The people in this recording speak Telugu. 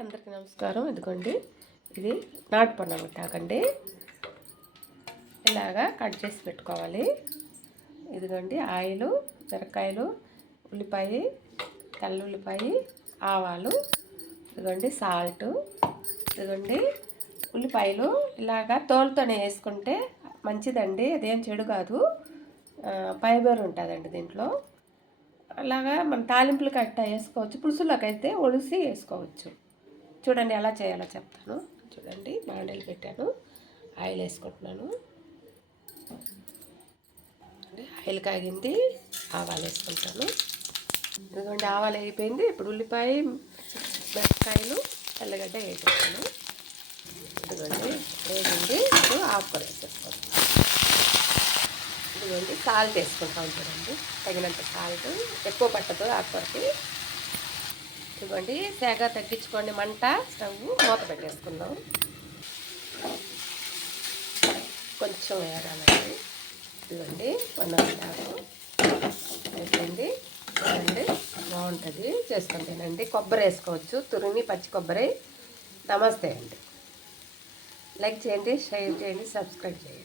అందరికీ నమస్కారం. ఇదిగోండి, ఇది నాటుపండు టమాటాకండి. ఇలాగా కట్ చేసి పెట్టుకోవాలి. ఇదిగోండి ఆయిలు, మిరపకాయలు, ఉల్లిపాయ, తెల్ల ఉల్లిపాయ, ఆవాలు, ఇదిగోండి సాల్ట్. ఇదిగోండి ఉల్లిపాయలు ఇలాగా తోలుతోనే వేసుకుంటే మంచిదండి. అదేం చెడు కాదు, ఫైబర్ ఉంటుందండి దీంట్లో. అలాగా మనం తాలింపులు కట్ట వేసుకోవచ్చు, పులుసులోకి అయితే ఒలిసి వేసుకోవచ్చు. చూడండి ఎలా చేయాలో చెప్తాను. చూడండి, బాండీలు పెట్టాను, ఆయిల్ వేసుకుంటున్నాను. ఆయిల్ కాగింది, ఆవాలు వేసుకుంటాను. ఎందుకంటే ఆవాలు అయిపోయింది. ఇప్పుడు ఉల్లిపాయ, మిరపకాయలు, తెల్లగడ్డ వేసుకుంటాను. ఇదిగోండి వేసింది. ఇప్పుడు ఆకుకూర వేసేసుకోండి. ఇదిగోండి సాల్ట్ వేసుకుంటాం. చూడండి తగినంత సాల్ట్, ఎక్కువ పట్టదు ఆకుకూరకి. ఇదిగోండి సేగ తగ్గించుకోండి మంట, స్టవ్ మూత పెట్టేసుకుందాం. కొంచెం వేయాలండి. ఇదిగోండి వందకు అయిపోయింది. చూడండి బాగుంటుంది, చేసుకొని తినండి. కొబ్బరి వేసుకోవచ్చు, తురిమి పచ్చి కొబ్బరి. నమస్తే అండి. లైక్ చేయండి, షేర్ చేయండి, సబ్స్క్రైబ్ చేయండి.